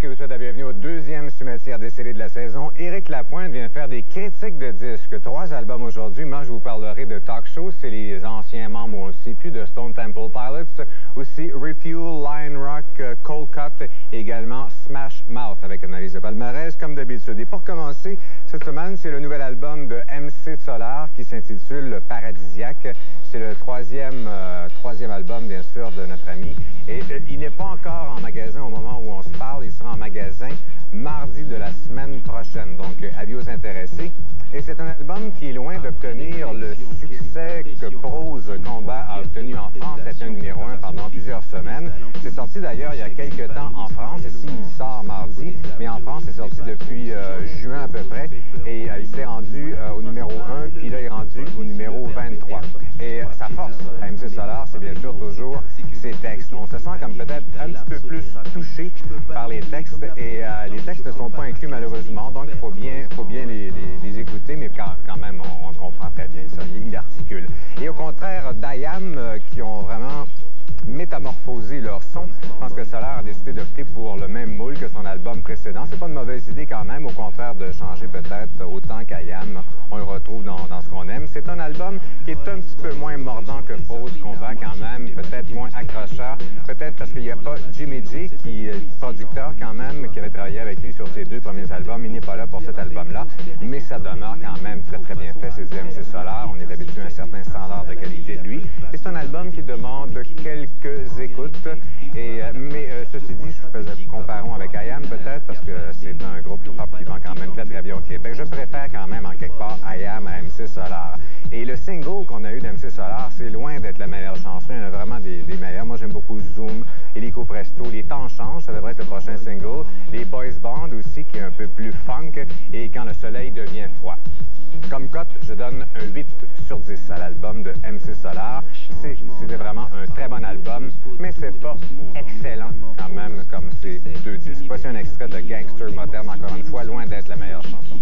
qui vous souhaite la bienvenue au deuxième cimetière décédé de la saison. Éric Lapointe vient faire des critiques de disques. 3 albums aujourd'hui. Moi, je vous parlerai de Talk Show. C'est les anciens membres, on ne sait plus, de Stone Temple Pilots. Aussi Refuel, Lion Rock, Cold Cut et également Smash Mouth avec analyse de palmarès, comme d'habitude. Et pour commencer, cette semaine, c'est le nouvel album de MC Solar qui s'intitule Paradisiaque. C'est le troisième album, bien sûr, de notre ami. Et il n'est pas encore en magasin au moment où on se parle. Il sera en magasin mardi de la semaine prochaine. Donc, avis aux intéressés. Et c'est un album qui est loin d'obtenir le succès que Prose Combat a obtenu en France. C'est un numéro 1 pendant plusieurs semaines. C'est sorti d'ailleurs il y a quelques temps en France. Ici, il sort mardi, mais en France, c'est sorti depuis juin à peu près. Et il s'est rendu au numéro 1, puis là, il est rendu au numéro 23. Et sa force à MC Solar, c'est bien sûr toujours ses textes. On se sent comme peut-être un petit peu plus touché par les textes. Et les textes ne sont pas inclus malheureusement, donc il faut bien les écouter, mais quand même, on comprend très bien ça. Il articule. Et au contraire d'IAM, qui ont vraiment métamorphoser leur son. Je pense que Solar a décidé d'opter pour le même moule que son album précédent. C'est pas une mauvaise idée quand même, au contraire de changer peut-être autant qu'IAM. On le retrouve dans ce qu'on aime. C'est un album qui est un petit peu moins mordant que Prose Combat quand même, peut-être moins accrocheur, peut-être parce qu'il n'y a pas Jimmy J, qui est producteur quand même, qui avait travaillé avec lui sur ses 2 premiers albums. Il n'est pas là pour cet album-là, mais ça demeure quand même très très bien fait. C'est du MC Solar. On est habitué à un certain standard de qualité de lui. Et c'est un album qui demande quelques écoutes. Mais ceci dit, je faisais comparons avec IAM peut-être parce que c'est un groupe hip-hop qui vend quand même très très bien au Québec. Je préfère quand même en quelque part IAM à MC Solar. Et le single qu'on a eu d'MC Solar, c'est loin d'être la meilleure chanson. Il y en a vraiment des meilleurs. Moi, j'aime beaucoup Zoom, Illico Presto. Les temps changent, ça devrait être le prochain single. Les Boys Band aussi, qui est un peu plus funk. Et Quand le soleil devient froid. Comme cote, je donne un 8 sur 10 à l'album de MC Solar. C'était vraiment un très bon album, mais c'est pas excellent quand même comme ces 2 disques. Voici un extrait de Gangster Moderne, encore une fois, loin d'être la meilleure chanson.